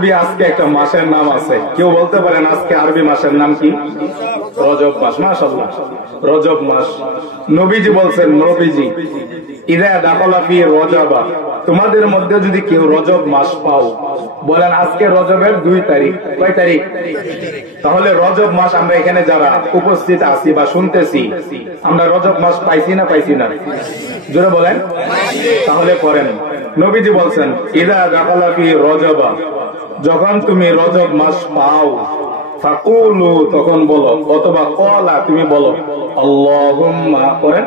আরবি আজকে একটা মাসের নাম আছে, কেউ বলতে পারেন আজকে আরবি মাসের নাম কি? রজব মাস। মাশাআল্লাহ, রজব মাস। নবীজি বলছেন, নবীজি ইদা দাখালা ফি রজবা, তোমাদের মধ্যে যদি কেউ রজব মাস পাও, বলেন আজকে রজবের 2 তারিখ, কয় তারিখ? তাহলে রজব মাস আমরা এখানে যারা উপস্থিত আছি বা শুনতেছি, আমরা রজব মাস পাইছি না পাইছি না? জোরে বলেন। তাহলে করেন, নবীজি বলছেন ইদা দাখালা ফি রজবা, যখন তুমি রজব মাস পাও, ফাকুলু, তখন বলো, অথবা কলা, তুমি বলো, আল্লাহুম্মা, করেন,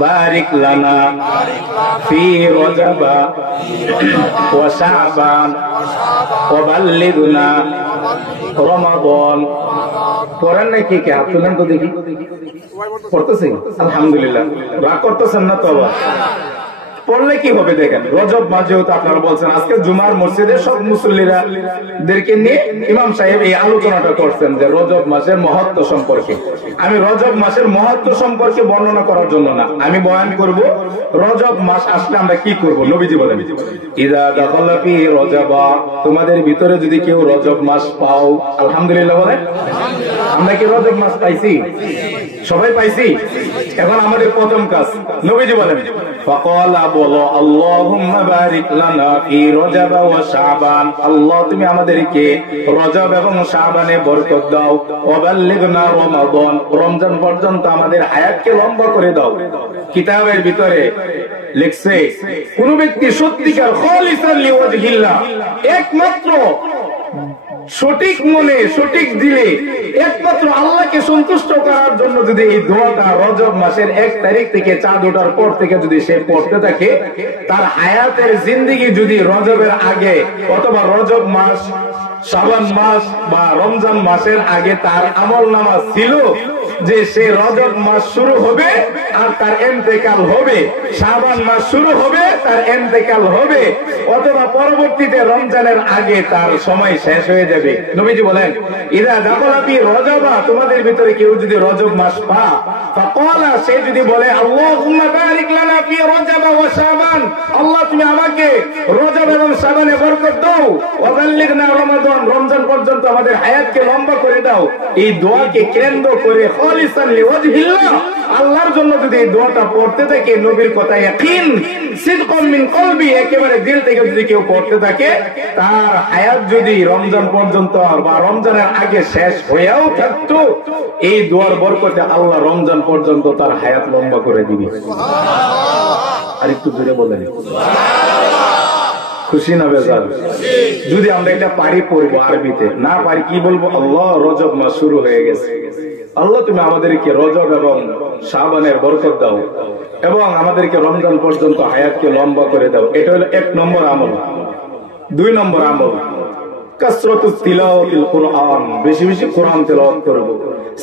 বারিক লানা ফি রজবা ওয়া শাবান ওয়া বাল্লিগনা রমাদান। পড়েন নাকি? কে হাত তুলেন তো দেখি। পড়তেছি, আলহামদুলিল্লাহ। রাগ করতেছেন না তো? পড়লে কি হবে দেখেন, রজব মাস যেহেতু আপনারা বলছেন, আজকে জুমার মসজিদে সব মুসল্লিদেরকে নিয়ে ইমাম সাহেব এই আলোচনাটা করছেন যে রজব মাসের মহত্ব সম্পর্কে। আমি রজব মাসের মহত্ব সম্পর্কে বর্ণনা করার জন্য না, আমি বয়ান করব রজব মাস আসলে আমরা কি করব। নবীজি বলেন ইদা দাখালা ফি রজবা, তোমাদের ভিতরে যদি কেউ রজব মাস পাও, আলহামদুলিল্লাহ বলেন। আমরা কি রজব মাস পাইছি? সবাই পাইছি। এখন আমাদের প্রথম কাজ, নবীজি বলেন ফাকালা, বলো আল্লাহুম্মা বারিক লানা ফি রজব ওয়া শাবান, আল্লাহ তুমি আমাদেরকে রজব এবং শাবানে বরকত দাও, ওয়া বাল্লিগনা রমাদান, রমজান পর্যন্ত আমাদের হায়াতকে লম্বা করে দাও। কিতাবের ভিতরে লিখছে, কোন ব্যক্তি সত্যিকার খালিসান লিওয়াজহিল্লাহ, একমাত্র সঠিক মনে সঠিক দিলে একমাত্র আল্লাহকে সন্তুষ্ট করার জন্য যদি এই দোয়াটা রজব মাসের 1 তারিখ থেকে চাঁদ ওঠার পর থেকে যদি সে পড়তে থাকে, তার হায়াতের জিন্দেগি যদি রজবের আগে অথবা রজব মাস, শাবান মাস বা রমজান মাসের আগে তার আমল নামা ছিল যে সে রজব মাস শুরু হবে আর তার ইন্তেকাল হবে, শাবান মাস শুরু হবে তার ইন্তেকাল হবে, অথবা পরবর্তীতে রমজানের আগে তার সময় শেষ হয়ে যাবে। নবীজি বলেন ইদা দাখালা ফি রজবা, তোমাদের ভিতরে কেউ যদি রজব মাস পা, ফাকালা, সে যদি বলে আল্লাহুম্মা বারিক লানা ফি রজব ওয়া শাবান, আল্লাহ তুমি আমাকে রজব এবং শাবানে বরকত দাও, ওয়া বাল্লিগনা রমাদান, রমজান পর্যন্ত আমাদের হায়াতকে লম্বা করে দাও, এই দোয়াকে কেন্দ্র করে খালিসান লিওয়াজহিল্লাহ, আল্লাহর জন্য যদি এই দোয়াটা পড়তে থাকে, নবীর কথা ইয়াকিন সিদকাম মিন কলবি, একেবারে দিল থেকে যদি কেউ পড়তে থাকে, তার হায়াত যদি রমজান পর্যন্ত বা রমজানের আগে শেষ হয়েও থাকতো, এই দোয়ার বরকতে আল্লাহ রমজান পর্যন্ত তার হায়াত লম্বা করে দিবে। আর একটু জোরে বলেন খুশি না বেজার? যদি আমরা এটা পারি পড়বো, আরবিতে না পারি কি বলবো? আল্লাহ রজব মাস শুরু হয়ে গেছে, আল্লাহ তুমি আমাদেরকে রজব এবং শাবানের বরকত দাও এবং আমাদেরকে রমজান পর্যন্ত হায়াতকে লম্বা করে দাও। এটা হলো 1 নম্বর আমল। 2 নম্বর আমল কাসরাতুত তিলাওয়াতিল কুরআন, বেশি বেশি কোরআন তেলাওয়াত করব।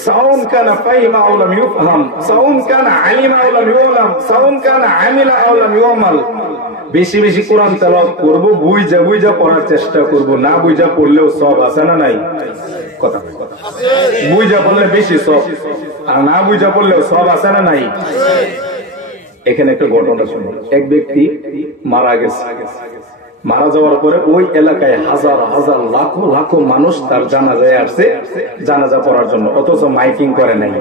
সাউন কানা ফাহিমা আও লাম ইফহাম, সাউন কানা আলিমা আও লাম ইউলাম, সাউন কানা আমিলা আও লাম ইউমাল, বেশি বেশি কোরআন তেলাওয়াত করব, বুঝা বুঝা পড়ার চেষ্টা করব, না বুঝা পড়লেও সব আছে না নাই? কথা বুঝা পড়লে বেশি সব, আর না বুঝা পড়লেও সব আছে না নাই? এখানে একটা ঘটনা শুনুন। এক ব্যক্তি মারা গেছে, মারা যাওয়ার পরে ওই এলাকায় হাজার হাজার লাখো লাখো মানুষ তার জানাজায় আসছে জানাজা পড়ার জন্য, অথচ মাইকিং করে নাই।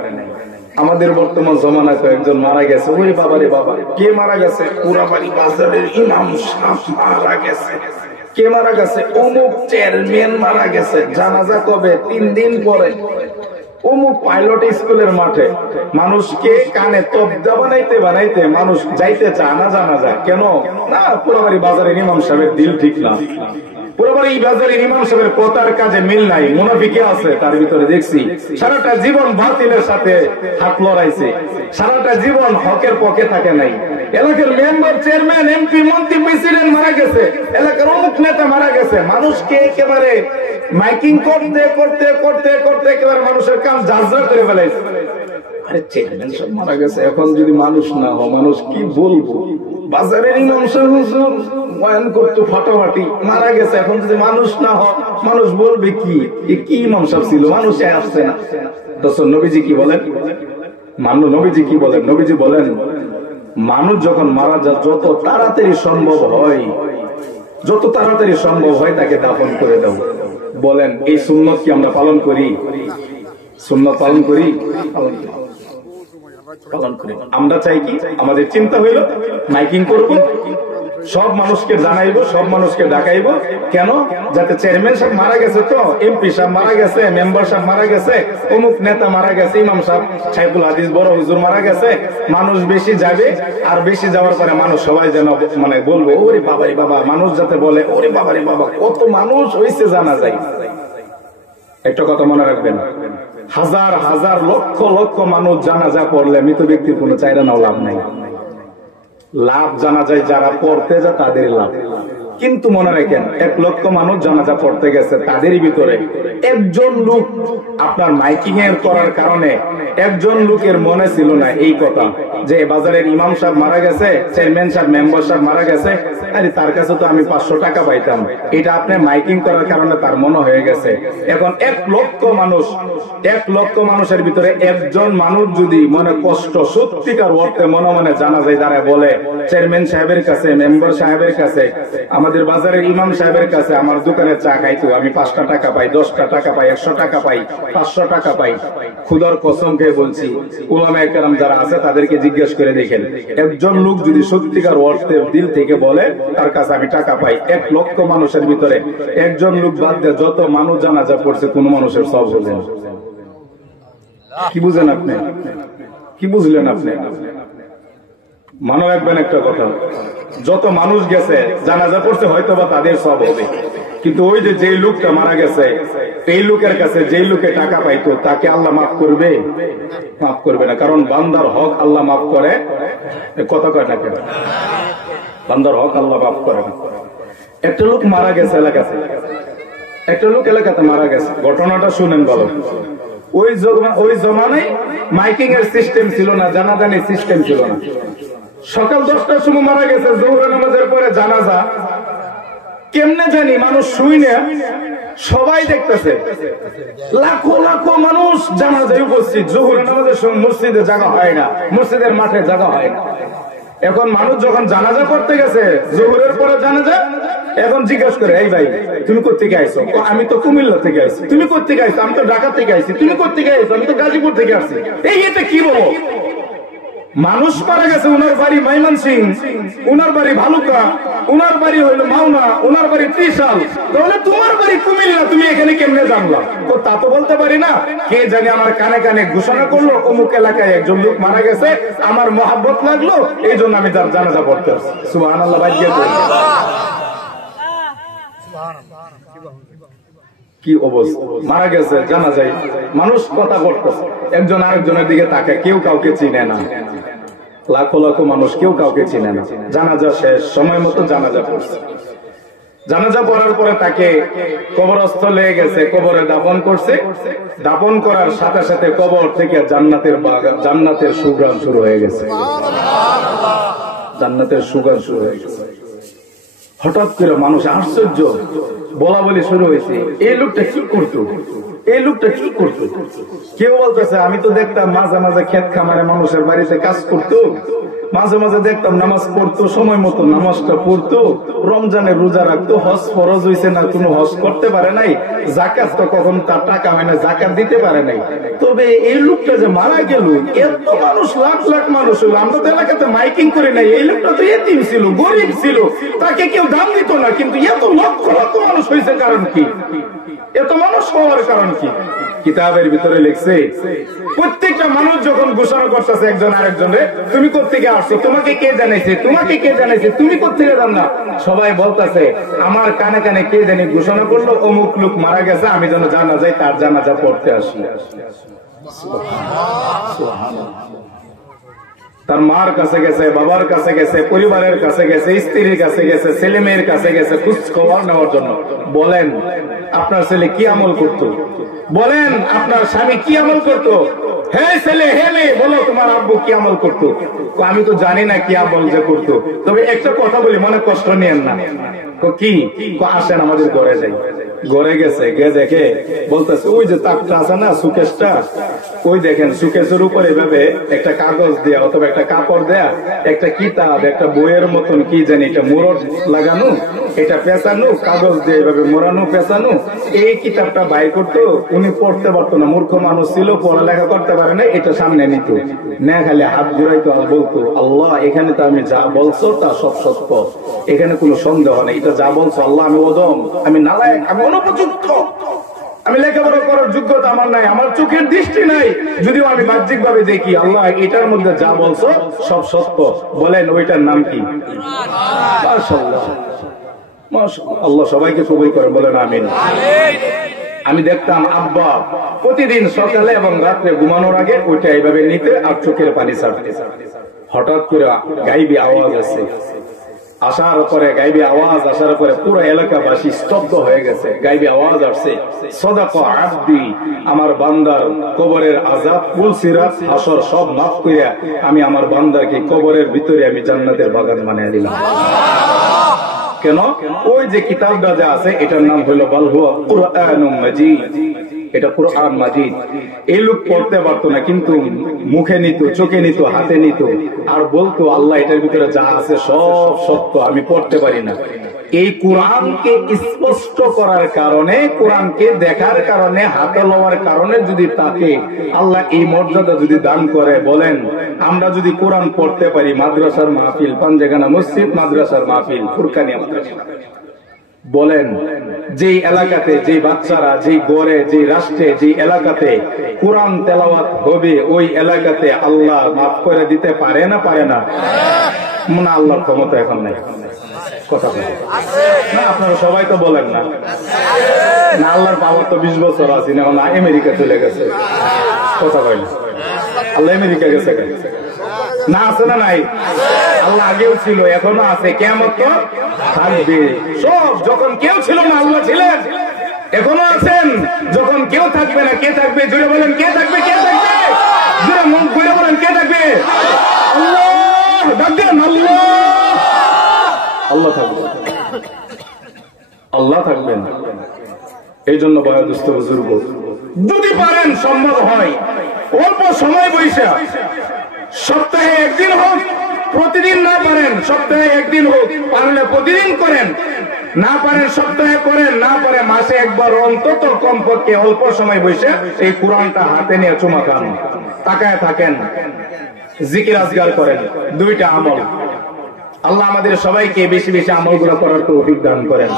আমাদের বর্তমান জমানায় একজন মারা গেছে, ওই বাবারে বাবা, কে মারা গেছে? পুরাবাড়ি বাজারের ইমাম সাহেব মারা গেছে। কে মারা গেছে? অমুক চেয়ারম্যান মারা গেছে। জানাজা কবে? 3 দিন পরে। অমুক পাইলট স্কুলের মাঠে মানুষকে কানে তবদা বানাইতে বানাইতে মানুষ যাইতে চায় না জানাজা। কেন? না, পুরাবাড়ি বাজারের ইমাম সাহেবের দিল ঠিক না, পুরাবাড়ি বাজারের ইমাম সাহেবের কথার কাজে মিল নাই, মুনাফিকি আছে তার ভিতরে। দেখছি সারাটা জীবন বাতিলের সাথে হাত লড়াইছে, সারাটা জীবন হকের পক্ষে থাকে নাই। এলাকার মেম্বার, চেয়ারম্যান, এমপি, মন্ত্রী, প্রেসিডেন্ট মারা গেছে, এলাকার অমুক নেতা মারা গেছে, মানুষকে একেবারে মাইকিং করতে করতে করতে করতে একেবারে মানুষের কান ঝাঁঝরা করে ফেলাইছে। আরে চেয়ারম্যান সব মারা গেছে, এখন যদি মানুষ না হয় মানুষ কি বলবো? বাজারের ইমাম সাহেব হুজুর বয়ান করতো ফাটাফাটি, মারা গেছে, এখন যদি মানুষ না হয় মানুষ বলবে কি? কি ইমাম সাহেব ছিল, মানুষে আসছে না। দর্শক নবীজি কি বলেন? নবীজি কি বলেন? নবীজি বলেন মানুষ যখন মারা যায় যত তাড়াতাড়ি সম্ভব হয় যত তাড়াতাড়ি সম্ভব হয় তাকে দাফন করে দাও। বলেন এই সুন্নত কি আমরা পালন করি? সুন্নত পালন করি? পালন করি। আমরা চাই কি, আমাদের চিন্তা হইল মাইকিং করব, সব মানুষকে জানাইবো, সব মানুষকে ডাকাইবো। কেন? যাতে চেয়ারম্যান সাহেব মারা গেছে, তো এমপি সাহেব মারা গেছে, মেম্বার সাহেব মারা গেছে, অমুক নেতা মারা গেছে, ইমাম সাহেব, সাইফুল হাদিস বড় হুজুর মারা গেছে, মানুষ বেশি যাবে। আর বেশি যাওয়ার পরে মানুষ সবাই যেন মানে বলবো ওরে বাবারি বাবা, মানুষ যাতে বলে ওরে বাবারি বাবা কত মানুষ হইছে জানা যায়। একটা কথা মনে রাখবেন, হাজার হাজার লক্ষ লক্ষ মানুষ জানাজা পড়লে মৃত ব্যক্তির কোনো চাইরা নাও লাভ নাই। লাভ জানা যায় যারা পড়তে যায় তাদের লাভ। কিন্তু মনে রাখেন 1 লক্ষ মানুষ জানাজা পড়তে গেছে, তাদেরই ভিতরে একজন লোক আপনার মাইকিং এর করার কারণে একজন লোকের মনে ছিল না এই কথা যে বাজারের ইমাম সাহেব মারা গেছে, চেয়ারম্যান সাহেব, মেম্বার সাহেব মারা গেছে, আরে তার কাছে তো আমি 500 টাকা পাইতাম। এটা আপনি মাইকিং করার কারণে তার মনে হয়ে গেছে। এখন 1 লক্ষ মানুষ, 1 লক্ষ মানুষের ভিতরে একজন মানুষ যদি মনে কষ্ট সত্যিকার অর্থে মনে মনে জানা যায় দাঁড়ায় বলে চেয়ারম্যান সাহেবের কাছে, মেম্বার সাহেবের কাছে, আমাদের বাজারের ইমাম সাহেবের কাছে আমার দোকানে চা খাইতো আমি 5টা টাকা পাই, 10টা টাকা পাই, 100 টাকা পাই, 500 টাকা পাই। খুদার কসম খেয়ে বলছি, উলামায়ে কেরাম যারা আছে তাদেরকে জিজ্ঞেস করে দেখেন, একজন লোক যদি সত্যিকার অর্থে দিল থেকে বলে তার কাছে আমি টাকা পাই, 1 লক্ষ মানুষের ভিতরে একজন লোক বাদ দিয়ে যত মানুষ জানাজা পড়ছে কোন মানুষের সব হবে না। কি বুঝেন আপনি? কি বুঝলেন আপনি? মানো রাখবেন একটা কথা, যত মানুষ গেছে জানাজা পড়ছে হয়তো বা তাদের সব হবে, কিন্তু ওই যে লোকটা মারা গেছে এই লোকের কাছে যে লোকে টাকা পাইতো তাকে আল্লাহ মাফ করবে? মাফ করবে না। কারণ বান্দার হক আল্লাহ মাফ করে, কথা কয় না কেন? বান্দার হক আল্লাহ মাফ করে না। একটা লোক মারা গেছে এলাকাতে, একটা লোক এলাকাতে মারা গেছে, ঘটনাটা শুনেন ভালো। ওই জমানায় মাইকিং এর সিস্টেম ছিল না, জানাজানির সিস্টেম ছিল না। সকাল 10টার সময় মারা গেছে, জোহরের নামাজের পরে জানাজা। কেমনে জানি মানুষ শুই না, সবাই দেখতেছে, লাখো লাখো মানুষ জানাজায় উপস্থিত। জোহরের নামাজের সময় মসজিদে জায়গা হয় না, মসজিদের মাঠে জায়গা হয় না। এখন মানুষ যখন জানাজা করতে গেছে, জোহরের পরে জানাজা, এখন জিজ্ঞেস করে এই ভাই তুমি কোথেকে আইছো? আমি তো কুমিল্লা থেকে আইছি। তুমি কোথেকে আইছো? আমি তো ঢাকা থেকে আইছি। তুমি কোথেকে আইছো? আমি তো গাজীপুর থেকে আসছি। এটা কি বলো? মানুষ মারা গেছে, উনার বাড়ি ময়মনসিং, উনার বাড়ি ভালুকা, উনার বাড়ি হইলো মাওনা, উনার বাড়ি ত্রিশাল, তাহলে তোমার বাড়ি কুমিল্লা, তুমি এখানে কেমনে জানলা? তা তো বলতে পারি না। কে জানি আমার কানে কানে ঘোষণা করলো অমুক এলাকায় একজন লোক মারা গেছে, আমার মহাব্বত লাগলো, এই জন্য আমি তার জানাজা পড়তে আসছি। সুবহানাল্লাহ। কি অবস্থা! মারা গেছে জানা যায়, মানুষ কথা বলতেছে, একজন আরেকজনের দিকে তাকে, কেউ কাউকে চিনে না। লাখো লাখো মানুষ কেউ কাউকে চিনে না। জানাজা শেষ, সময় মতো জানাজা পড়ছে। জানাজা পড়ার পরে তাকে কবরস্থলে গেছে, কবরে দাফন করছে। দাফন করার সাথে সাথে কবর থেকে জান্নাতের সুঘ্রাণ শুরু হয়ে গেছে। জান্নাতের সুঘ্রাণ শুরু হয়ে গেছে। হঠাৎ করে মানুষ আশ্চর্য, বলা বলি শুরু হয়েছে, এই লোকটা কি করতো, এই লোকটা কি করতো? কেউ বলতেছে আমি তো দেখতাম মাঝে মাঝে ক্ষেত খামারে মানুষের বাড়িতে কাজ করতো, মাঝে মাঝে দেখতাম নামাজ পড়তো, সময় মতো নামাজটা পড়তো, রমজানের রোজা রাখতো, হজ ফরজ হয়েছে না কোনো হজ করতে পারে নাই, জাকাত তো কখন তার টাকা হয় না, জাকাত দিতে পারে নাই। তবে এই লোকটা যে মারা গেল, এত মানুষ, লাখ লাখ মানুষ হলো, আমরা তো এলাকাতে মাইকিং করে নাই, এই লোকটা তো এতিম ছিল, গরিব ছিল, তাকে কেউ দাম দিত না, কিন্তু এত লক্ষ লক্ষ মানুষ হয়েছে কারণ কি? এত মানুষ হওয়ার কারণ কি? কিতাবের ভিতরে লিখছে, প্রত্যেকটা মানুষ যখন ঘোষণা করতেছে একজন আরেকজনে, তুমি কোত্থেকে আসছো, তোমাকে কে জানাইছে, তোমাকে কে জানাইছে, তুমি কোত্থেকে জানলা? সবাই বলতেছে আমার কানে কানে কে জানি ঘোষণা করলো অমুক লোক মারা গেছে, আমি যেন জানা যায় তার জানাজা পড়তে আসি। তার মার কাছে গেছে, বাবার কাছে গেছে, পরিবারের কাছে গেছে, স্ত্রীর কাছে গেছে, ছেলে মেয়ের কাছে গেছে খোঁজ খবর নেওয়ার জন্য। বলেন আপনার ছেলে কি আমল করতো? বলেন আপনার স্বামী কি আমল করতো? হে ছেলে, হে মেয়ে, বলো তোমার আব্বু কি আমল করতো? আমি তো জানি না কি আমল যে করতো, তবে একটা কথা বলি, মনে কষ্ট নিয়েন না। কি আসেন আমাদের ঘরে যাই। ঘরে গেছে, গিয়ে দেখে বলতেছে ওই যে তাকটা আছে না সুকেশটা, ওই দেখেন সুকেশের উপরে এভাবে একটা কাগজ দেয়া অথবা একটা কাপড় দেয়া, একটা কিতাব, একটা বইয়ের মতন কি জানি একটা মোড়ক লাগানো, এটা পেঁচানো, কাগজ দিয়ে এভাবে মোড়ানো পেঁচানো, এই কিতাবটা বাইর করতো। উনি পড়তে পারতো না, মূর্খ মানুষ ছিল, পড়ালেখা করতে পারে না। এটা সামনে নিত, না খালি হাত ঘুরাইতো আর বলতো, আল্লাহ এখানে তো আমি যা বলছো তা সব সত্য, এখানে কোনো সন্দেহ নেই, এটা যা বলছো আল্লাহ, আমি অদম, আমি নালায়েক, আমি অনুপযুক্ত, আমি লেখাপড়া করার যোগ্যতা আমার নাই, আমার চোখের দৃষ্টি নাই, যদিও আমি বাহ্যিক ভাবে দেখি, আল্লাহ এটার মধ্যে যা বলছো সব সত্য। বলেন ওইটার নাম কি? মাশাআল্লাহ, মাশাআল্লাহ, আল্লাহ সবাইকে কবুল করেন, বলেন আমিন। আমি দেখতাম আব্বা প্রতিদিন সকালে এবং রাত্রে ঘুমানোর আগে ওইটা এইভাবে নিতে আর চোখের পানি ছাড়তে। হঠাৎ করে গাইবি আওয়াজ আসে, আসার পরে গাইবি আওয়াজ আসার পরে পুরো এলাকাবাসী স্তব্ধ হয়ে গেছে। গাইবি আওয়াজ আসছে, সাদাকা আব্দি, আমার বান্দার কবরের আযাব, পুলসিরাত, হাসর সব মাফ কইরা আমি আমার বান্দাকে কবরের ভিতরে আমি জান্নাতের বাগান বানিয়ে দিলাম। কেন? ওই যে কিতাবটা যা আছে এটার নাম হলো বাল হুয়া কুরআনুম মাজিদ, এটা কুরআন মাজিদ। এই লোক পড়তে পারতো না, কিন্তু মুখে নিত, চোখে নিত, হাতে নিত আর বলতো আল্লাহ এটার ভিতরে যা আছে সব সত্য, আমি পড়তে পারি না। এই কোরআনকে স্পষ্ট করার কারণে, কোরআনকে দেখার কারণে, হাতে লওয়ার কারণে যদি তাকে আল্লাহ এই মর্যাদা যদি দান করে, বলেন আমরা যদি কোরআন পড়তে পারি, মাদ্রাসার মাহফিল, পাঞ্জেখানা মসজিদ, মাদ্রাসার মাহফিল, ফুরকানিয়া মাদ্রাসা, বলেন যেই এলাকাতে, যেই বাচ্চারা, যেই গড়ে, যেই রাষ্ট্রে, যেই এলাকাতে কোরআন তেলাওয়াত হবে, ওই এলাকাতে আল্লাহ মাফ করে দিতে পারে না? পারে না? মনে আল্লাহর ক্ষমতা এখন নাই। কথা বলেন না, আপনারা সবাই তো বলেন না। না, আল্লাহর পাওয়ার তো 20 বছর আছে না, আমেরিকা চলে গেছে। কথা বলেন, আল্লাহ আমেরিকা গেছে না? আছে না নাই? আল্লাহ আগেও ছিল, এখনো আছে, কিয়ামত তো থাকবে। সব যখন কেউ ছিল না আল্লাহ ছিলেন, এখনো আছেন। যখন কেউ থাকবে না, কে থাকবে? জুড়ে বলেন, কে থাকবে? কে থাকবে? জুড়ে মন খুলে বলেন, কে থাকবে? আল্লাহ, ডাকবেন আল্লাহ, আল্লাহ থাকবে, আল্লাহ থাকবেন। এই জন্য বয়োজ্যেষ্ঠ বুজুর্গ, যদি পারেন, সম্ভব হয়, অল্প সময় বৈশা, সপ্তাহে একদিন হোক, প্রতিদিন না পারেন সপ্তাহে একদিন হোক, পারলে প্রতিদিন করেন, না পারেন সপ্তাহে করেন, না পারে মাসে একবার অন্তত কমপক্ষে অল্প সময় বসে এই কোরআনটা হাতে নিয়ে চুমা খান, তাকায় থাকেন, জিকির আজগার করেন। দুইটা আমল, আল্লাহ আমাদের সবাইকে বেশি বেশি আমলগুলো করার তৌফিক দান করেন।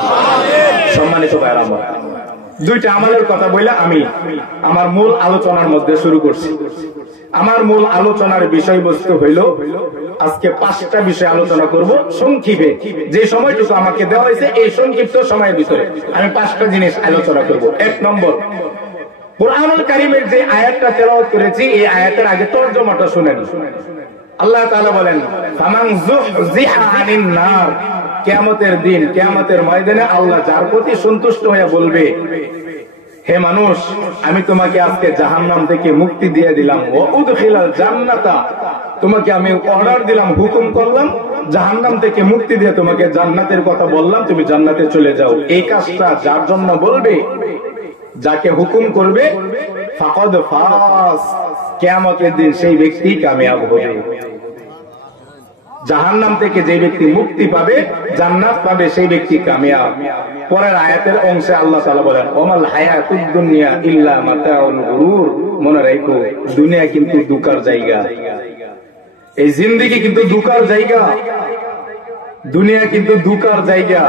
সম্মানিত ভাইরা আমার, দুইটা আমলের কথা বলে আমি আমার মূল আলোচনার মধ্যে শুরু করছি। আমার মূল আলোচনার বিষয়বস্তু হইল, আজকে 5টা বিষয় আলোচনা করব সংক্ষেপে। যে সময়টুকু আমাকে দেওয়া হয়েছে এই সংক্ষিপ্ত সময়ের ভিতরে আমি 5টা জিনিস আলোচনা করব। 1 নম্বর, কুরআনুল কারীমের যে আয়াতটা তেলাওয়াত করেছি, এই আয়াতের আগে তরজমাটা শুনেন। আল্লাহ তাআলা বলেন, ফামান যুহজিহা আনিন নার, কিয়ামতের দিন, কিয়ামতের ময়দানে আল্লাহ যার প্রতি সন্তুষ্ট হয়ে বলবে, হে মানুষ, আমি তোমাকে আজকে জাহান্নাম থেকে মুক্তি দিয়ে দিলাম, ওয়া উদখিলাল জান্নাতা, তোমাকে আমি অর্ডার দিলাম, হুকুম করলাম, জাহান্নাম থেকে মুক্তি দিয়ে তোমাকে জান্নাতের কথা বললাম, তুমি জান্নাতে চলে যাও। এই কাজটা যার জন্য বলবে, যাকে হুকুম করবে, ফাকাদ ফাস, কিয়ামতের দিন সেই ব্যক্তি কামিয়াব হবে। জাহান্নাম থেকে যে ব্যক্তি মুক্তি পাবে, জান্নাত পাবে, সেই ব্যক্তি কামিয়াব। পরের আয়াতের অংশে আল্লাহ তাআলা বলেন, ওমাল হায়াতুদ দুনিয়া ইল্লা মাতাউল গুরুর, মনে রাখো দুনিয়া কিন্তু ধোঁকার জায়গা, এই জিন্দেগি কিন্তু ধোঁকার জায়গা, দুনিয়া কিন্তু ধোঁকার জায়গা।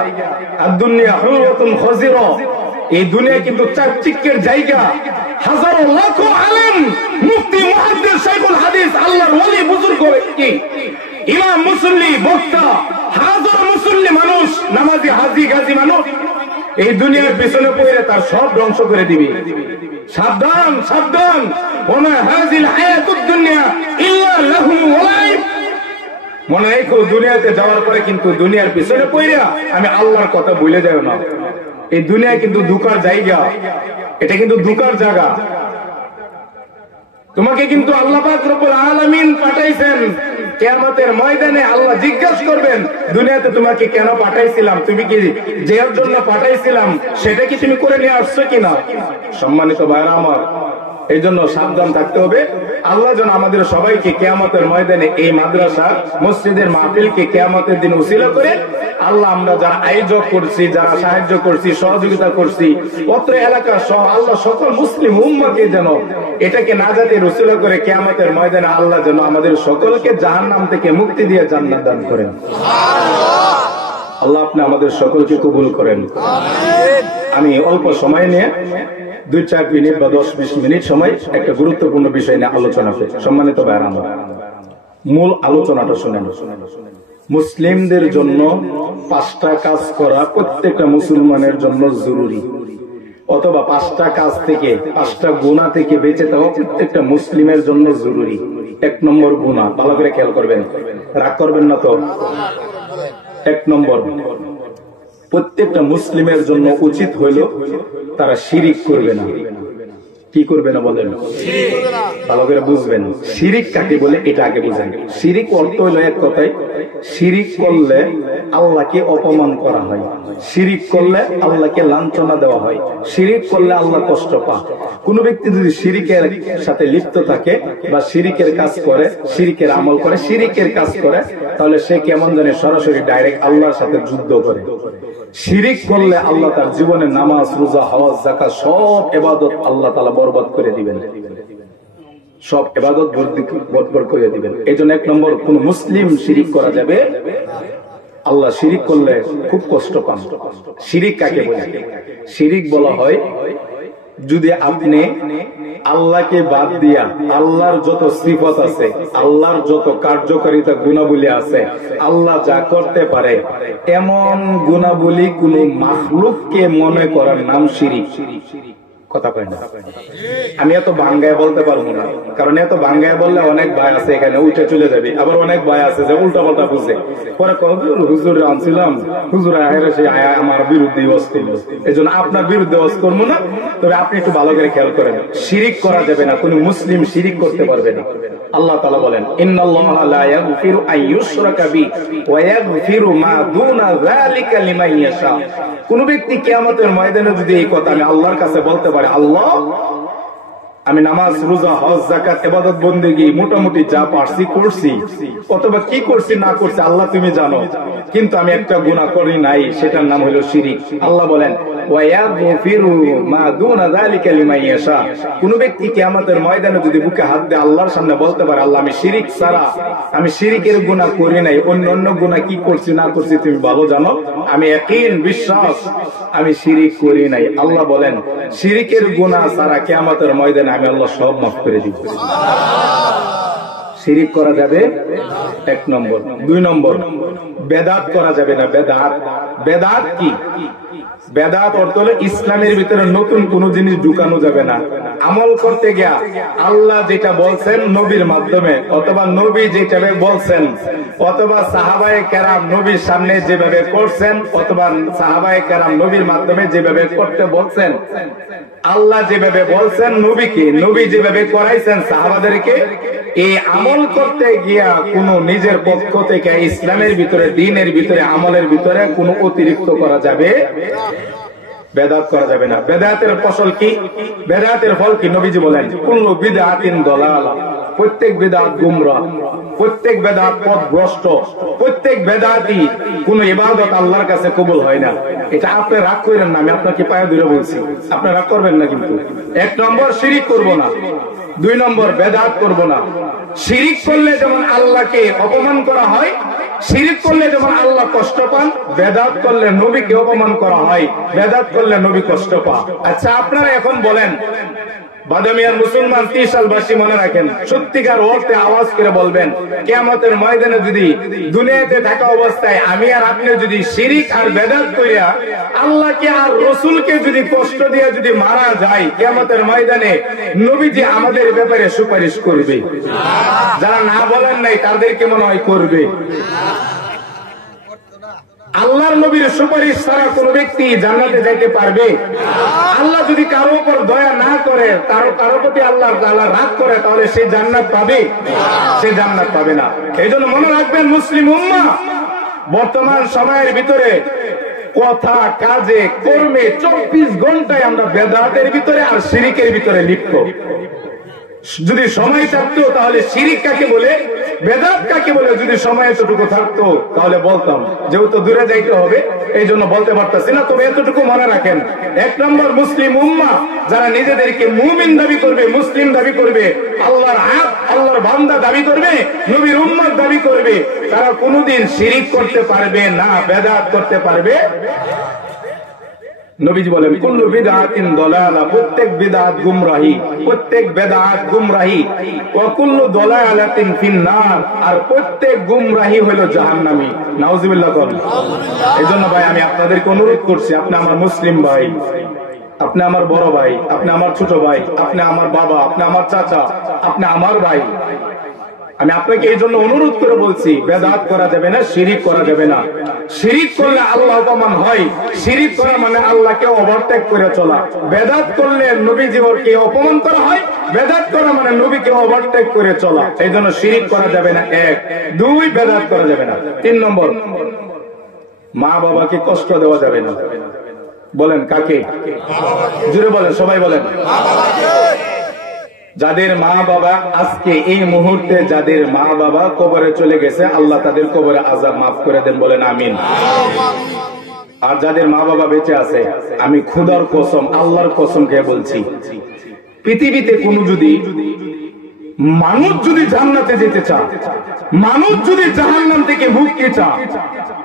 আর দুনিয়া হুরুতুন খাজিরা, এই দুনিয়া কিন্তু চাকচিক্যের জায়গা। হাজারো লাখো আলেম, মুফতি, মুহাদ্দিস, শাইখুল হাদিস, আল্লাহর ওলি, বুজুর্গ ব্যক্তি, ইমাম, মুসল্লি, বক্তা, হাজার মুসল্লি মানুষ, নামাজি, হাজি, গাজী মানুষ এই দুনিয়ার পিছনে পড়ে তার সব ধ্বংস করে দিবে। সাবধান, সাবধান, ওমা হাযিল হায়াতুদ দুনিয়া ইল্লা লাহু ওয়া লাইব, মনে রেখো দুনিয়াতে যাওয়ার পরে কিন্তু দুনিয়ার পিছনে পড়ে আমি আল্লাহর কথা ভুলে যাও না। এই দুনিয়া কিন্তু ধোঁকার জায়গা, এটা কিন্তু ধোঁকার জায়গা। তোমাকে কিন্তু আল্লাহ পাক রব্বুল আলামিন পাঠাইছেন, কিয়ামতের ময়দানে আল্লাহ জিজ্ঞাসা করবেন, দুনিয়াতে তোমাকে কেন পাঠাইছিলাম, তুমি কি যের জন্য পাঠাইছিলাম সেটা কি তুমি করে নিয়ে আসছো কিনা? সম্মানিত ভাইরা আমার, এই জন্য সাবধান থাকতে হবে। আল্লাহ যেন আমাদের সবাইকে কিয়ামতের ময়দানে এই মাদ্রাসা মসজিদের মাহফিলকে কিয়ামতের দিন উসিলা করে আল্লাহ আমরা যারা আয়োজক করছি, যারা সাহায্য করছি, সহযোগিতা করছি, অত্র এলাকার সহ আল্লাহ সকল মুসলিম উম্মাহকে যেন এটাকে নাজাতের উসিলা করে কিয়ামতের ময়দানে আল্লাহ যেন আমাদের সকলকে জাহান্নাম থেকে মুক্তি দিয়ে জান্নাত দান করেন। আল্লাহ আপনি আমাদের সকলকে কবুল করেন। আমি অল্প সময় নিয়ে 2-4 মিনিট বা 10-20 মিনিট সময় একটা গুরুত্বপূর্ণ বিষয় নিয়ে আলোচনা করি। সম্মানিত ভাইরা, মূল আলোচনাটা শুনেন। মুসলিমদের জন্য 5টা কাজ করা প্রত্যেকটা মুসলমানের জন্য জরুরি, অথবা 5টা কাজ থেকে 5টা গুনাহ থেকে বেঁচে থাকা প্রত্যেকটা মুসলিমের জন্য জরুরি। 1 নম্বর গুনাহ, ভালো করে খেয়াল করবেন, রাগ করবেন না তো। 1 নম্বর, প্রত্যেকটা মুসলিমের জন্য উচিত হইল তারা শিরিক করবে না। কি করবে না বলেন? ভালো করে বুঝবেন শিরিক কাকে বলে, এটা আগে বুঝেন। শিরিক অর্থ হইল এক কথায়, শিরিক করলে আল্লাহকে অপমান করা হয়, শিরিক করলে আল্লাহকে লাঞ্ছনা দেওয়া হয়, শিরিক করলে আল্লাহ কষ্ট পায়। কোন ব্যক্তি যদি শিরিকের সাথে লিপ্ত থাকে বা শিরিকের কাজ করে, শিরিকের আমল করে, শিরিকের কাজ করে, তাহলে সে কেমন জানে সরাসরি ডাইরেক্ট আল্লাহর সাথে যুদ্ধ করে। শিরিক করলে আল্লাহ তার জীবনে নামাজ, রোজা, হজ, যাকাত সব ইবাদত আল্লাহ তাআলা বরবাদ করে দিবেন, সব ইবাদত বরবাদ করে দিবেন। এইজন্য 1 নম্বর, কোন মুসলিম শিরিক করা যাবে। আল্লাহ শিরিক করলে খুব কষ্ট পান। শিরিক কাকে বলে? শিরিক বলা হয় যদি আপনি আল্লাহকে বাদ দিয়া আল্লাহর যত সিফত আছে, আল্লাহর যত কার্যকারিতা গুণাবলী আছে, আল্লাহ যা করতে পারে এমন গুণাবলী কোন মাখলুককে মনে করার নাম শিরিক। কথা কয় না? আমি এত বাঙ্গায় বলতে পারবো না, কারণ এত বাঙ্গায় বললে অনেক ভাই আছে এখানে উঠে চলে যাবে, আবার অনেক ভাই আছে যে উল্টা পাল্টা বুঝে পরে হুজুর আনছিলাম, হুজুর আমার বিরুদ্ধে ওয়াজ করলো, এই জন্য আপনার বিরুদ্ধে ওয়াজ করবো না। তবে আপনি একটু ভালো করে খেয়াল করেন, শিরিক করা যাবে না, কোন মুসলিম শিরিক করতে পারবে না। আল্লাহ তাআলা বলেন, ইন্নাল্লাহা লা ইয়াগফিরু আন ইউশরাকা বিহি ওয়া ইয়াগফিরু মা দুনা যালিকা লিমান ইয়াশা। কোন ব্যক্তি কিয়ামতের ময়দানে যদি এই কথা আমি আল্লাহর কাছে বলতে পারে, আল্লাহ আমি নামাজ, রোজা, হজ, যাকাত, ইবাদত, বন্দেগী মোটামুটি যা পারছি করছি, অথবা কি করছি না করছি আল্লাহ তুমি জানো, কিন্তু আমি একটা গুনাহ করি নাই, সেটার নাম হলো শিরিক। আল্লাহ বলেন, ওয়া ইয়াগফিরু মা দুনা যালিকা লিমান ইয়াশা। কোন ব্যক্তি কিয়ামতের ময়দানে যদি বুকে হাত দিয়ে আল্লাহর সামনে বলতে পারে, আল্লাহ আমি শিরিক ছাড়া, আমি শিরিকের গুনাহ করি নাই, অন্য গুনাহ কি করছি না করছি তুমি ভালো জানো, আমি ইয়াকিন বিশ্বাস আমি শিরিক করি নাই। আল্লাহ বলেন, শিরিকের গুনাহ ছাড়া কিয়ামতের ময়দানে আমি আল্লাহ সব মাফ করে দিব। শিরিক করা যাবে 1 নম্বর। 2 নম্বর, বেদাত করা যাবে না। বেদাত, বেদাত কি? বেদাত অর্থ হলো ইসলামের ভিতরে নতুন কোন জিনিস ঢুকানো যাবে না। আমল করতে গিয়া আল্লাহ যেটা বলছেন নবীর মাধ্যমে, অথবা নবী যেটা বলছেন, অথবা সাহাবায়ে কেরাম নবীর সামনে যেভাবে করছেন, অথবা সাহাবায়ে কেরাম নবীর মাধ্যমে যেভাবে করতে বলছেন, আল্লাহ যেভাবে বলছেন নবীকে, নবী যেভাবে করাইছেন সাহাবাদেরকে, এই আমল করতে গিয়া কোন নিজের পক্ষ থেকে ইসলামের ভিতরে, দ্বীনের ভিতরে, আমলের ভিতরে কোন অতিরিক্ত করা যাবে, বেদাত করা যাবে না। বেদাতের ফসল কি? বেদাতের ফল কি? নবীজি বলেন, কুল্লু বিদআতিন দালালা, প্রত্যেক বেদাত গুমরাহ, প্রত্যেক বেদাত পথভ্রষ্ট, প্রত্যেক বেদাতই কোন ইবাদত আল্লাহর কাছে কবুল হয় না। এটা আপনি রাগ করেন না, আমি আপনাকে পায়ে ধরে বলছি, আপনি রাগ করবেন না। কিন্তু 1 নম্বর শিরিক করব না, 2 নম্বর বেদাত করব না। শিরিক করলে যেমন আল্লাহকে অপমান করা হয়, শিরিক করলে যেমন আল্লাহ কষ্ট পান, বেদাত করলে নবীকে অপমান করা হয়, বেদাত করলে নবী কষ্ট পান। আচ্ছা আপনারা এখন বলেন, বাদামিয়ার মুসলমান 30 সালবাসী মনে রাখেন, সত্যিকার অর্থে আওয়াজ করে বলবেন, কিয়ামতের ময়দানে যদি দুনিয়াতে থাকা অবস্থায় আমি আর আপনি যদি শিরিক আর বেদাত কইরা আল্লাহকে আর রাসূলকে যদি কষ্ট দিয়ে যদি মারা যায়, কিয়ামতের ময়দানে নবীজি আমাদের ব্যাপারে সুপারিশ করবে? যারা না বলেন নাই তাদেরকে মনে হয় করবে। আল্লাহর নবীর সুপারিশ ছাড়া কোন ব্যক্তি জান্নাতে যাইতে পারবে? আল্লাহ যদি কারো উপর দয়া না করে, কারো প্রতি আল্লাহ তাআলা রাগ করে, তাহলে সে জান্নাত পাবে? সে জান্নাত পাবে না। এই জন্য মনে রাখবেন মুসলিম উম্মাহ, বর্তমান সময়ের ভিতরে কথা কাজে কর্মে 24 ঘন্টায় আমরা বেদাতের ভিতরে আর শিরিকের ভিতরে লিপ্ত। যদি সময় থাকতো তাহলে শিরিক কাকে বলে, বেদাত কাকে বলে, যদি সময় এতটুকু থাকতো তাহলে বলতাম। যেহেতু দূরে যাইতে হবে এই জন্য বলতে পারতাছি না। তবে এতটুকু মনে রাখেন, 1 নম্বর মুসলিম উম্মাহ যারা নিজেদেরকে মুমিন দাবি করবে, মুসলিম দাবি করবে, আল্লাহর আব্দ আল্লাহর বান্দা দাবি করবে, নবীর উম্মত দাবি করবে, তারা কোনোদিন শিরিক করতে পারবে না, বেদাত করতে পারবে। নবীজি বলেন কুল্লু বিদআতিন দালালা, প্রত্যেক বিদআত গুমরাহি, প্রত্যেক বেদাত গুমরাহি, ওয়া কুল্লু দালালাতিন ফিন্নার, আর প্রত্যেক গুমরাহি হলো জাহান্নামী। নাউজুবিল্লাহ বলেন। এজন্য ভাই আমি আপনাদেরকে অনুরোধ করছি, আপনি আমার মুসলিম ভাই, আপনি আমার বড় ভাই, আপনি আমার ছোট ভাই, আপনি আমার বাবা, আপনি আমার চাচা, আপনি আমার ভাই, আমি আপনাকে এই জন্য অনুরোধ করে বলছি, বেদাত করা যাবে না, শিরিক করা যাবে না। শিরিক করলে আল্লাহ অপমান হয়, শিরিক করা মানে আল্লাহকে ওভারটেক করে চলা। বেদাত করলে নবীজিকে অপমান করা হয়, বেদাত করা মানে নবীকে ওভারটেক করে চলা। এই জন্য শিরিক করা যাবে না, 1। 2 বেদাত করা যাবে না। 3 নম্বর, মা বাবাকে কষ্ট দেওয়া যাবে না। বলেন কাকে? জুড়ে বলেন, সবাই বলেন। যাদের মা বাবা আজকে এই মুহূর্তে, যাদের মা বাবা কবরে চলে গেছে, আল্লাহ তাদের কবরে আযাব মাফ করে দেন, বলেন আমিন। আর যাদের মা বাবা বেঁচে আছে, আমি খোদার কসম, আল্লাহর কসম খেয়ে বলছি, পৃথিবীতে কোন যদি মানুষ যদি জান্নাতে যেতে চায়, মানুষ যদি জাহান্নাম থেকে মুক্তি চায়,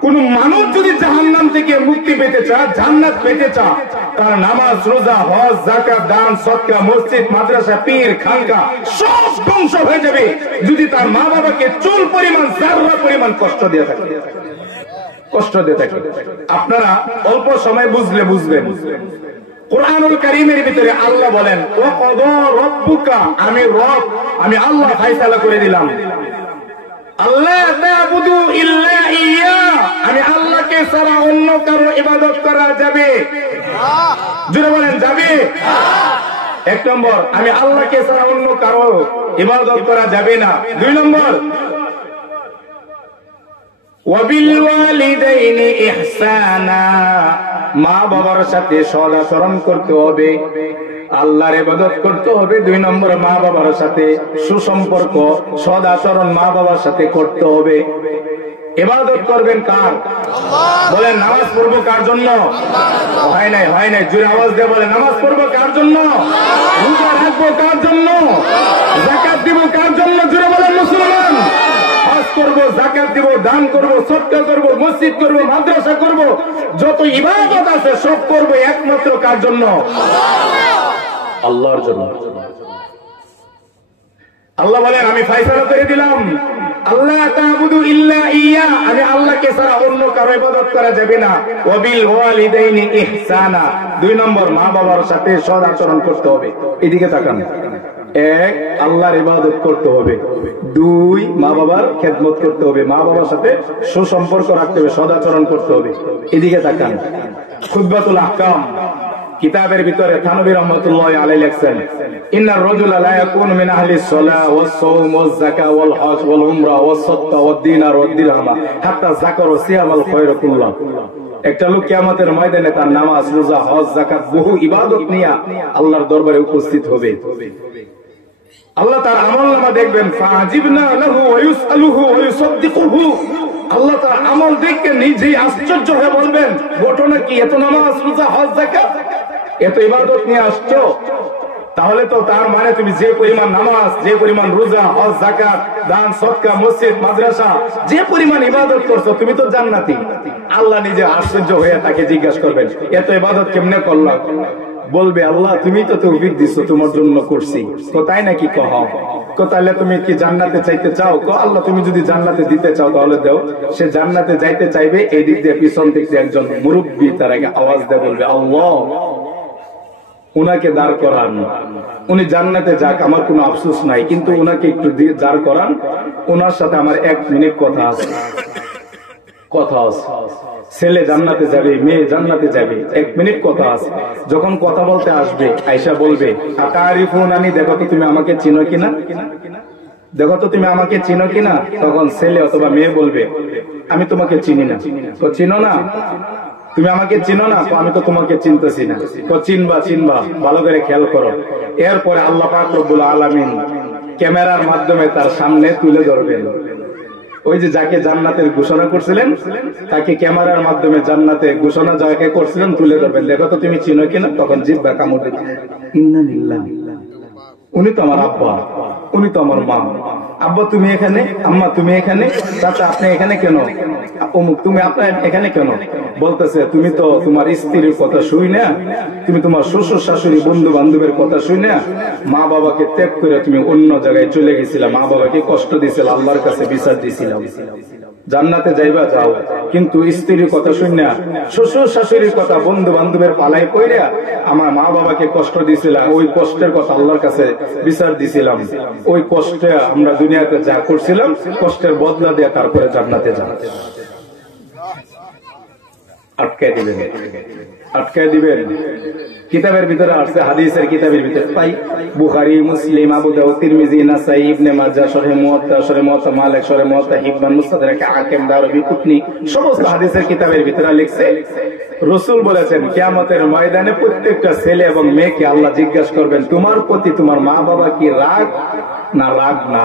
কোন মানুষ যদি জাহান্নাম থেকে মুক্তি পেতে চায়, জান্নাত পেতে চায়, তার নামাজ, রোজা, হজ, যাকাত, দান, সদকা, মসজিদ, মাদ্রাসা, পীর, খানকা সব ধ্বংস হয়ে যাবে যদি তার মা বাবাকে চুল পরিমাণ, জাররা পরিমাণ কষ্ট দিয়ে থাকে, কষ্ট দিয়ে থাকে। আপনারা অল্প সময় বুঝলে বুঝবেন। কুরআনুল কারীমের ভিতরে আল্লাহ বলেন, ওয়া ক্বাদা রাব্বুকা, আমি রব, আমি আল্লাহ ফয়সালা করে দিলাম, আল্লাহ তা'বুদু ইল্লা ইয়্যা, আমি আল্লাহকে ছাড়া অন্য কারো ইবাদত করা যাবে? জোরে বলেন, যাবে? 1 নম্বর, আমি আল্লাহকে ছাড়া অন্য কারো ইবাদত করা যাবে না। 2 নম্বর, ওয়াবিল ওয়ালিদাইনি ইহসানা, মা বাবার সাথে সৎ আচরণ করতে হবে, আল্লাহর ইবাদত করতে হবে। 2 নম্বর, মা বাবার সাথে সুসম্পর্ক, সৎ আচরণ মা বাবার সাথে করতে হবে। ইবাদত করবেন কার? বলেন, নামাজ পড়বো কার জন্য? হয় নাই, হয় নাই, জোরে আওয়াজ দিয়ে বলেন, নামাজ পড়বো কার জন্য? রোজা রাখবো কার জন্য? যাকাত দিব কার জন্য? জোরে বলেন মুসলমান। হজ করবো, যাকাত দিব, দান করবো, সদকা করবো, মসজিদ করবো, মাদ্রাসা করবো, যত ইবাদত আছে সব করবো একমাত্র কার জন্য? আল্লাহর জন্য। আল্লাহ বলেন, আমি ফয়সালা করে দিলাম, আল্লাহ তা'বুদু ইল্লা ইয়্যা, আমি আল্লাহকে ছাড়া অন্য কারো ইবাদত করা যাবে না। ওয়াবিল ওয়ালিদাইনি ইহসানা, 2 নম্বর, মা বাবার সাথে সৎ আচরণ করতে হবে। এদিকে তাকান। 1, আল্লাহর ইবাদত করতে হবে। 2, মা বাবার খেদমত করতে হবে, মা বাবার সাথে সুসম্পর্ক রাখতে হবে, সৎ আচরণ করতে হবে। এদিকে তাকান। খুতবাতুল আহকাম কিতাবের ভিতরে থানবী রাহমাতুল্লাহি আলাইহি লিখছেন, ইন্নার রাজুলা লা ইয়াকুনু মিন আহলিস সালাহ ওয়াস সাওম ওয়াজ যাকাত ওয়াল হজ ওয়াল উমরা ওয়াস সাদকা ওয়াদ দিনার ওয়াদ দিরহাম হাত্তা যাকার ওয়া সিয়ামাল খায়র কুল্লাহ। একটা লোক কিয়ামতের ময়দানে তার নামাজ, রোজা, হজ, যাকাত বহু ইবাদত নিয়ে আল্লাহর দরবারে উপস্থিত হবে। আল্লাহ তার আমলনামা দেখবেন, ফাজিবনা লাহু ওয়া ইউসআলুহু ওয়া ইউসাদদিকুহু, আল্লাহ তার আমল দেখে নিজেই আশ্চর্য হয়ে বলবেন, ঘটনা কি? এত নামাজ, রোজা, হজ, যাকাত, এত ইবাদত নিয়ে আসছো, তাহলে তো তার মানে তুমি যে পরিমাণ নামাজ, যে পরিমাণ রোজা, হজ, যাকাত, দান, সদকা, মসজিদ, মাদ্রাসা, যে পরিমাণ ইবাদত করছো, তুমি তো জান্নাতি। আল্লাহ নিজে আশ্চর্য হয়ে তাকে জিজ্ঞাসা করবেন, এত ইবাদত কেমনে করলাম? বলবে, আল্লাহ তুমি তো তৌফিক দিছো, তোমার জন্য করছি। তাই নাকি? কহ, তাহলে তুমি কি জান্নাতে চাইতে চাও? আল্লাহ তুমি যদি জান্নাতে দিতে চাও তাহলে দাও। সে জান্নাতে যাইতে চাইবে, এই দিক দিয়ে পিছন দিক দিয়ে একজন মুরব্বী তার আগে আওয়াজ দিয়ে বলবে, আল্লাহ উনাকে দাঁড় করান, উনি জান্নাতে যাক, আমার কোনো আফসোস নাই, কিন্তু উনাকে একটু দাঁড় করান, ওনার সাথে আমার 1 মিনিট কথা আছে। কথা আছে, ছেলে জান্নাতে যাবে, মেয়ে জান্নাতে যাবে, 1 মিনিট কথা আছে। যখন কথা বলতে আসবে, আয়েশা বলবে, আতারিফুনানি, দেখো তো তুমি আমাকে চিনো কিনা, দেখো তো তুমি আমাকে চিনো কিনা। তখন ছেলে অথবা মেয়ে বলবে, আমি তোমাকে চিনি না। তো চিনো না? তুমি আমাকে চিনো না? আমি তো তোমাকে চিনতেছি না। তো চিনবা চিনবা, ভালো করে খেয়াল করো। এরপরে আল্লাহ পাক রব্বুল আলামিন ক্যামেরার মাধ্যমে তার সামনে তুলে ধরবেন। ওই যে যাকে জান্নাতের ঘোষণা করছিলেন, তাকে ক্যামেরার মাধ্যমে জান্নাতে ঘোষণা যাকে করছিলেন তুলে ধরবেন। দেখো তো তুমি চিনো কিনা? তখন জিহ্বা কামড় দিবে, ইন্না লিল্লাহি, উনি তো আমার আব্বা, উনি তো আমার মা। আব্বা তুমি এখানে, আম্মা তুমি এখানে, চাচা আপনি এখানে কেন, অমুক তুমি আপনার এখানে কেন? বলতেছে তুমি তো তোমার স্ত্রীর কথা শুই না, তুমি তোমার শ্বশুর শাশুড়ি বন্ধু বান্ধবের কথা শুই না, মা বাবাকে ত্যাগ করে তুমি অন্য জায়গায় চলে গেছিলাম, মা বাবাকে কষ্ট দিয়েছিল, আল্লাহর কাছে বিচার দিয়েছিলাম। জান্নাতে যাইবা যাও, কিন্তু স্ত্রীর কথা শুই না, শ্বশুর শাশুড়ির কথা বন্ধু বান্ধবের পালাই কইরা আমার মা বাবাকে কষ্ট দিয়েছিলাম, ওই কষ্টের কথা আল্লাহর কাছে বিচার দিছিলাম। ওই কষ্টে আমরা দুনিয়াতে যা করছিলাম, কষ্টের বদলা দিয়ে তারপরে জান্নাতে যাব। আটকায় দিবেন, আটকায় দিবেন। কিতাবের ভিতরে আসছে, হাদিসের কিতাবের ভিতরে পাই, বুখারী, মুসলিম, আবু দাউদ, তিরমিজি, নাসাই, ইবনে মাজাহ, শরহ মুওয়াত্তা, শরহ মুওয়াত্তা মালিক, শরহ মুওয়াত্তা হিব্বান, মুস্তাদরাক হাকিম, দারবি কুতনি, সমস্ত হাদিসের কিতাবের ভিতরে লিখছে রাসূল বলেছেন কিয়ামতের ময়দানে প্রত্যেকটা ছেলে এবং মেয়েকে আল্লাহ জিজ্ঞাসা করবেন তোমার প্রতি তোমার মা বাবা কি রাগ না রাগ না?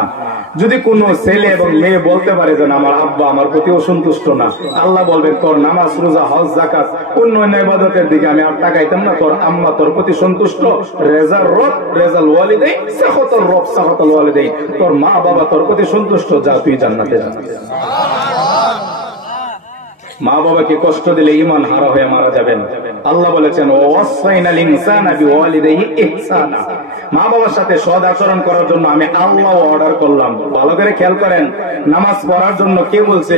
যদি কোনো ছেলে এবং মেয়ে বলতে পারে যে আমার আব্বা আমার প্রতি অসন্তুষ্ট না, আল্লাহ বলবেন তোর নামাজ, রোজা, হজ, যাকাত, অন্যান্য ইবাদতের দিকে আমি আর তাকাইতাম না, তোর আম্মা তোর প্রতি সন্তুষ্ট, রেজার রব রেজাল ওয়ালিদাই, সাখাতুর রব সাখাতুল ওয়ালিদাই, তোর মা বাবা তোর প্রতি সন্তুষ্ট, যা তুই জান্নাতে যা। মা বাবাকে কষ্ট দিলে ঈমান হারা হয়ে মারা যাবেন। আল্লাহ বলেছেন ওয়াসাইনাল ইনসানা বিওয়ালিদাইহি ইহসানা, মা বাবার সাথে সৎ আচরণ করার জন্য আমি আল্লাহ অর্ডার করলাম। ভালো করে খেয়াল করেন, নামাজ পড়ার জন্য কে বলছে?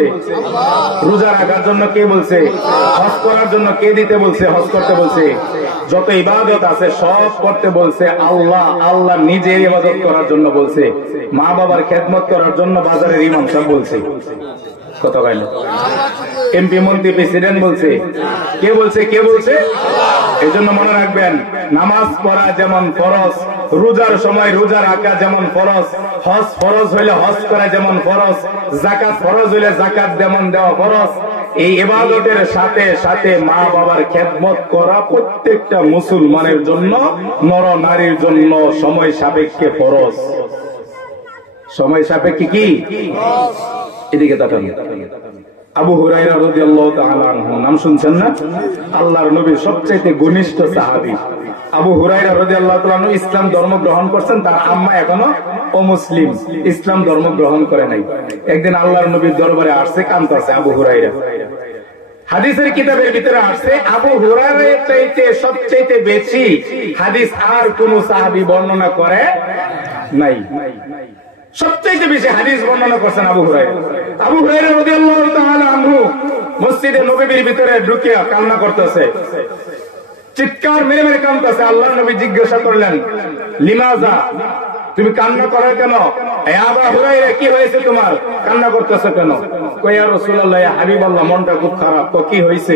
রোজা রাখার জন্য কে বলছে? হজ করার জন্য কে দিতে বলছে? হজ করতে বলছে। যত ইবাদত আছে সব করতে বলছে আল্লাহ। আল্লাহ নিজের ইবাদত করার জন্য বলছে। মা বাবার খেদমত করার জন্য বাজারের ইমাম সাহেব বলছে। কথা বলেন, এমপি, মন্ত্রী, প্রেসিডেন্ট বলছে। কে বলছে? কে বলছে? এই জন্য মনে রাখবেন, নামাজ পড়া যেমন ফরজ, রোজার সময় রোজা রাখা যেমন ফরজ, হজ ফরজ হইলে হজ করা যেমন ফরজ, যাকাত ফরজ হইলে যাকাত যেমন দেওয়া ফরজ, এই ইবাদতের সাথে সাথে মা বাবার খেদমত করা প্রত্যেকটা মুসলমানের জন্য, নর নারীর জন্য সময় সাপেক্ষে ফরজ। সময় সাপেক্ষে কি? এদিকে তাকান। আবু হুরায়রা রাদিয়াল্লাহু তাআলা আনহু, নাম শুনছেন না? আল্লাহর নবীর সবচেয়ে ঘনিষ্ঠ সাহাবী আবু হুরায়রা রাদিয়াল্লাহু তাআলা আনহু ইসলাম ধর্ম গ্রহণ করছেন। তার আম্মা এখনো অমুসলিম, ইসলাম ধর্ম গ্রহণ করে নাই। একদিন আল্লাহর নবীর দরবারে আসছে, কাঁদতেছে আবু হুরায়রা। হাদিসের কিতাবের ভিতরে আসছে আবু হুরায়রার চাইতে সবচেয়ে বেশি হাদিস আর কোন সাহাবী বর্ণনা করে নাই। সবচেয়ে বেশি হাদিস বর্ণনা করছেন আবু হুরায়রা। আবু হুরায়রা রাদিয়াল্লাহু তাআলা আনহু মসজিদে নববীর ভিতরে ঢুকিয়া কান্না করতেছে, চিৎকার মেরে মেরে কাঁদতেছে। আল্লাহর নবী জিজ্ঞাসা করলেন লিমাজা, তুমি কান্না করো কেন? এ আবু হুরায়রা কি হয়েছে তোমার, কান্না করতেছো কেন? কই ইয়া রাসূলুল্লাহ, ইয়া হাবিবাল্লাহ, মনটা খুব খারাপ। তো কি হয়েছে?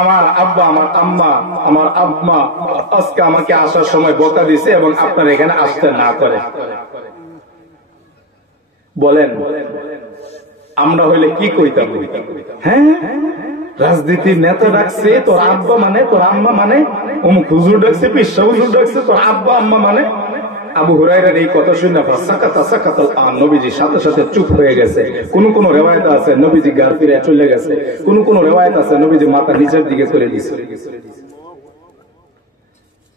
আমার আব্বা, আমার আম্মা, আমার আম্মা আজকে আমাকে আসার সময় বকা দিছে এবং আপনার এখানে আসতে না করে। বলেন আমরা হইলে কি কইতাম? হ্যাঁ, রাজনীতির নেতা ডাকছে তোর আব্বা মানে, তোর আম্মা মানে, অমুক হুজুর ডাকছে, পিসা হুজুর ডাকছে, তোর আব্বা আম্মা মানে। আবু হুরায়রার এই কথা শুনে নবীজি সাথে সাথে চুপ হয়ে গেছে। কোন কোন রেওয়ায়েত আছে নবীজি গা ফিরে চলে গেছে, কোন কোন রেওয়ায়েত আছে নবীজি মাথা নিচের দিকে করে দিয়েছে।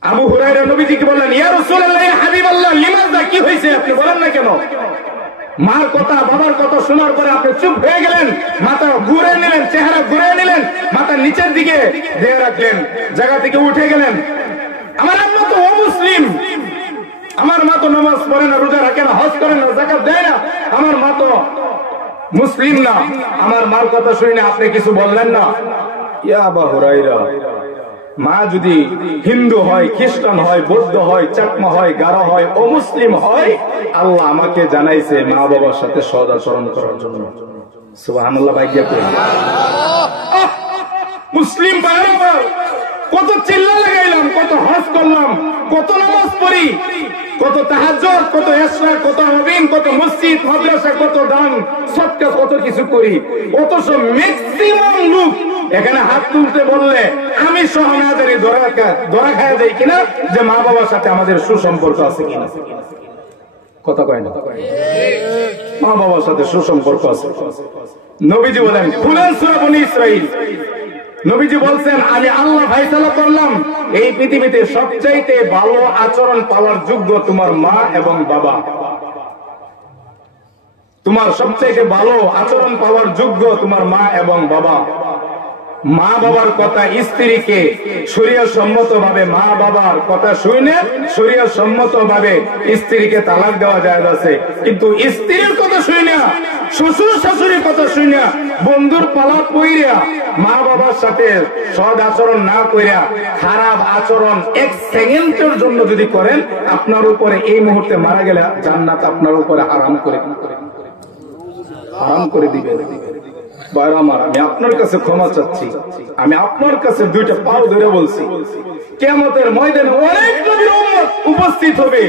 আবু হুরায়রা নবীজিকে বললেন ইয়া রাসূলুল্লাহ, ইয়া হাবিবাল্লাহ, লিমাযা, কি হয়েছে আপনি বলেন না কেন? মার কথা, বাবার কথা শোনার পরে আপনি চুপ হয়ে গেলেন, মাথা ঘুরে নিলেন, চেহারা ঘুরে নিলেন, মাথা নিচের দিকে দিয়ে রাখলেন, জায়গা থেকে উঠে গেলেন। আমার আম্মা তো অমুসলিম, আমার মা তো নামাজ পড়ে না, রোজা রাখে না, হজ করে না, যাকাত দেয় না, আমার মা তো মুসলিম না। আমার মার কথা শুনে আপনি কিছু বললেন না? ইয়া আবু হুরায়রা, মা যদি হিন্দু হয়, খ্রিস্টান হয়, বৌদ্ধ হয়, চাকমা হয়, গারো হয়, অমুসলিম হয়, আল্লাহ আমাকে জানাইছে মা বাবার সাথে সৎ আচরণ করার জন্য। সুবহানাল্লাহ। ভাগ্য করে মুসলিম ভাইরা, কত চিল্লা লাগাইলাম, কত হজ করলাম, কত নামাজ পড়ি, কত তাহাজ্জুদ, কত ইশরাক, কত নবীন, কত মসজিদ মাদ্রাসা, কত দান সদকা, কত কিছু করি, অথচ ম্যাক্সিমাম লোক এখানে হাত তুলতে বললে আমি সহ আমাদের ধরা খাওয়া যায় কিনা যে মা বাবার সাথে আমাদের সুসম্পর্ক আছে কিনা। কথা কয় না, মা বাবার সাথে সুসম্পর্ক আছে। নবীজি বলেন, খুলেন সূরা বনী ইসরাইল, নবীজি বলছেন আমি আল্লাহ ফায়সালা করলাম এই পৃথিবীতে সবচাইতে ভালো আচরণ পাওয়ার যোগ্য তোমার মা এবং বাবা। তোমার সবচাইতে ভালো আচরণ পাওয়ার যোগ্য তোমার মা এবং বাবা। মা বাবার কথা স্ত্রীকে শরীয়ত সম্মত ভাবে মা বাবার কথা শুনে শরীয়ত সম্মত ভাবে স্ত্রীকে তালাক দেওয়া যায় আছে, কিন্তু স্ত্রীর কথা শুনে শ্বশুর শাশুড়ির কথা শুনে বন্ধুর পালা পইরা মা বাবার সাথে সদ আচরণ না কইরা খারাপ আচরণ এক সেকেন্ডের জন্য যদি করেন, আপনার উপরে এই মুহূর্তে মারা গেলে জান্নাত আপনার উপরে হারাম করে দিবে। আমি আপনার কাছে ক্ষমা চাচ্ছি, আমি আপনার কাছে দুইটা পাও ধরে বলছি, কিয়ামতের ময়দানে অনেক নবীর উম্মত উপস্থিত হবে,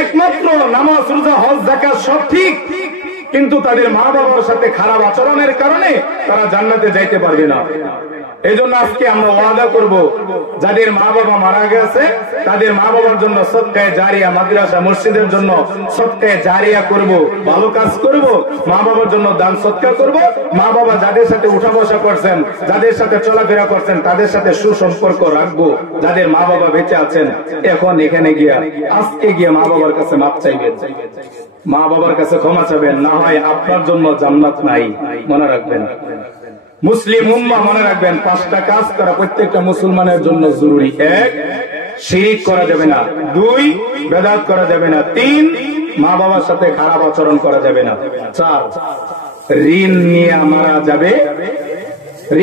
একমাত্র নামাজ রোজা হজ যাকাত সব ঠিক, কিন্তু তাদের মা বাবার সাথে খারাপ আচরণের কারণে তারা জান্নাতে যাইতে পারবে না। এই জন্য আজকে আমরা ওয়াদা করব, যাদের মা বাবা মারা গেছে তাদের মা বাবার জন্য সদকায়ে জারিয়া, মাদ্রাসা মসজিদের জন্য সদকায়ে জারিয়া করব, ভালো কাজ করব, মা বাবার জন্য দান সদকা করব। মা বাবা যাদের সাথে উঠা বসা করছেন, যাদের সাথে চলাফেরা করছেন, তাদের সাথে সুসম্পর্ক রাখবো। যাদের মা বাবা বেঁচে আছেন এখন এখানে গিয়া আজকে গিয়া মা বাবার কাছে মাপ চাইবেন, মা বাবার কাছে ক্ষমা চাইবেন, না হয় আপনার জন্য জান্নাত নাই। মনে রাখবেন মুসলিম উম্মাহ, মনে রাখবেন 5টা কাজ করা প্রত্যেকটা মুসলমানের জন্য জরুরি। 1, শিরক করা যাবে না। 2, বেদাত করা যাবে না। 3, মা বাবার সাথে খারাপ আচরণ করা যাবে না। 4, ঋণ নিয়ে মারা যাবে না,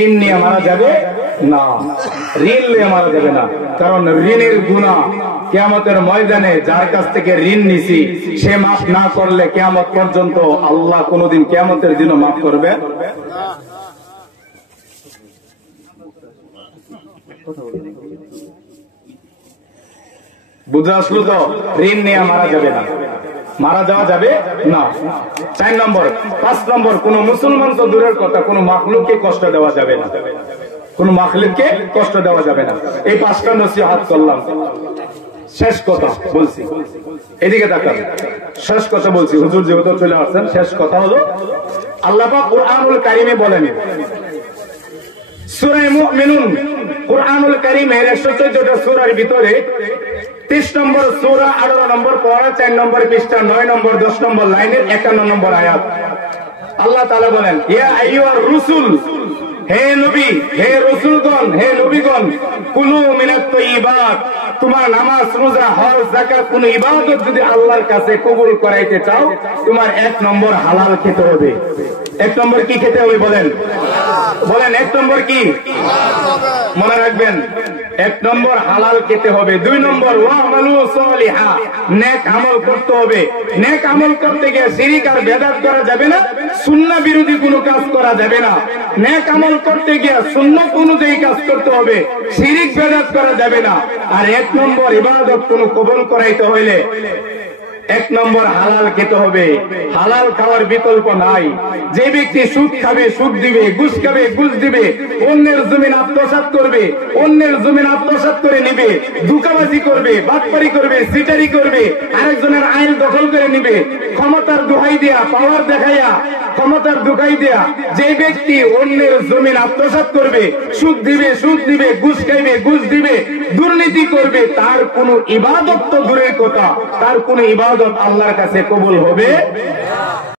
ঋণ নিয়ে মারা যাবে না, কারণ ঋণের গুনাহ কিয়ামতের ময়দানে যার কাছ থেকে ঋণ নিছি সে মাফ না করলে কিয়ামত পর্যন্ত আল্লাহ কোনদিন কিয়ামতের দিনও মাফ করবে না। বুঝে আসলো তো? ঋণ নিয়ে মারা যাবে না, মারা যাওয়া যাবে না। 4 নম্বর। 5 নম্বর, কোন মুসলমান তো দূরের কথা, কোন মাখলুককে কষ্ট দেওয়া যাবে না, কোন মাখলুককে কষ্ট দেওয়া যাবে না। এই 5টা নসিহত করলাম। শেষ কথা বলছি, এদিকে তাকান, শেষ কথা বলছি, হুজুর যেহেতু চলে আসছেন, শেষ কথা হলো আল্লাহ পাক কুরআনুল কারীমে বলেন, সূরা মুমিনুন কুরআনুল কারীমের 114টা সূরার ভিতরে 30 নম্বর সূরা, 18 নম্বর পারা, 4 নম্বর পৃষ্ঠা, 9 নম্বর 10 নম্বর লাইনের 51 নম্বর আয়াত। আল্লাহ তাআলা বলেন, ইয়া আইয়ুহার রাসূল, হে নবী, হে রাসূলগণ, হে নবীগণ, কুলু মিনাত তাইয়্যিবাত, তোমার নামাজ রোজা হজ যাকাত কোন ইবাদত যদি আল্লাহর কাছে কবুল করাইতে চাও, তোমার 1 নম্বর হালাল খেতে হবে। 1 নম্বর কি খেতে হবে বলেন? 1 নম্বর কি? মনে রাখবেন, 1 নম্বর হালাল খেতে হবে। 2 নম্বর ওয়ামালু সালিহা, নেক আমল করতে হবে। নেক আমল করতে গিয়ে শিরক আর বেদাত করা যাবে না, সুন্নাহ বিরোধী কোনো কাজ করা যাবে না। নেক আমল করতে গিয়ে সুন্নাত অনুযায়ী কাজ করতে হবে, শিরক বেদাত করা যাবে না। আর 1 নম্বর ইবাদত কোনো কবুল করাইতে হইলে 1 নম্বর হালাল খেতে হবে। হালাল খাওয়ার বিকল্প নাই। যে ব্যক্তি সুদ খাবে সুদ দিবে, ঘুষ খাবে ঘুষ দিবে, অন্যের জমিন আত্মসাৎ করবে অন্যের জমিন আত্মসাৎ করে নিবে, ধোঁকাবাজি করবে, বাটপারি করবে, সিটারি করবে, আরেকজনের আইন দখল করে নিবে, ক্ষমতার দোহাই দেয়া, পাওয়ার দেখাইয়া ক্ষমতার দোহাই দেয়া যে ব্যক্তি অন্যের জমিন আত্মসাৎ করবে, সুদ দিবে, ঘুষ খাইবে ঘুষ দিবে, দুর্নীতি করবে, তার কোনো ইবাদত তো দূরের কথা, তার কোনো ইবাদত আল্লাহর কাছে কবুল হবে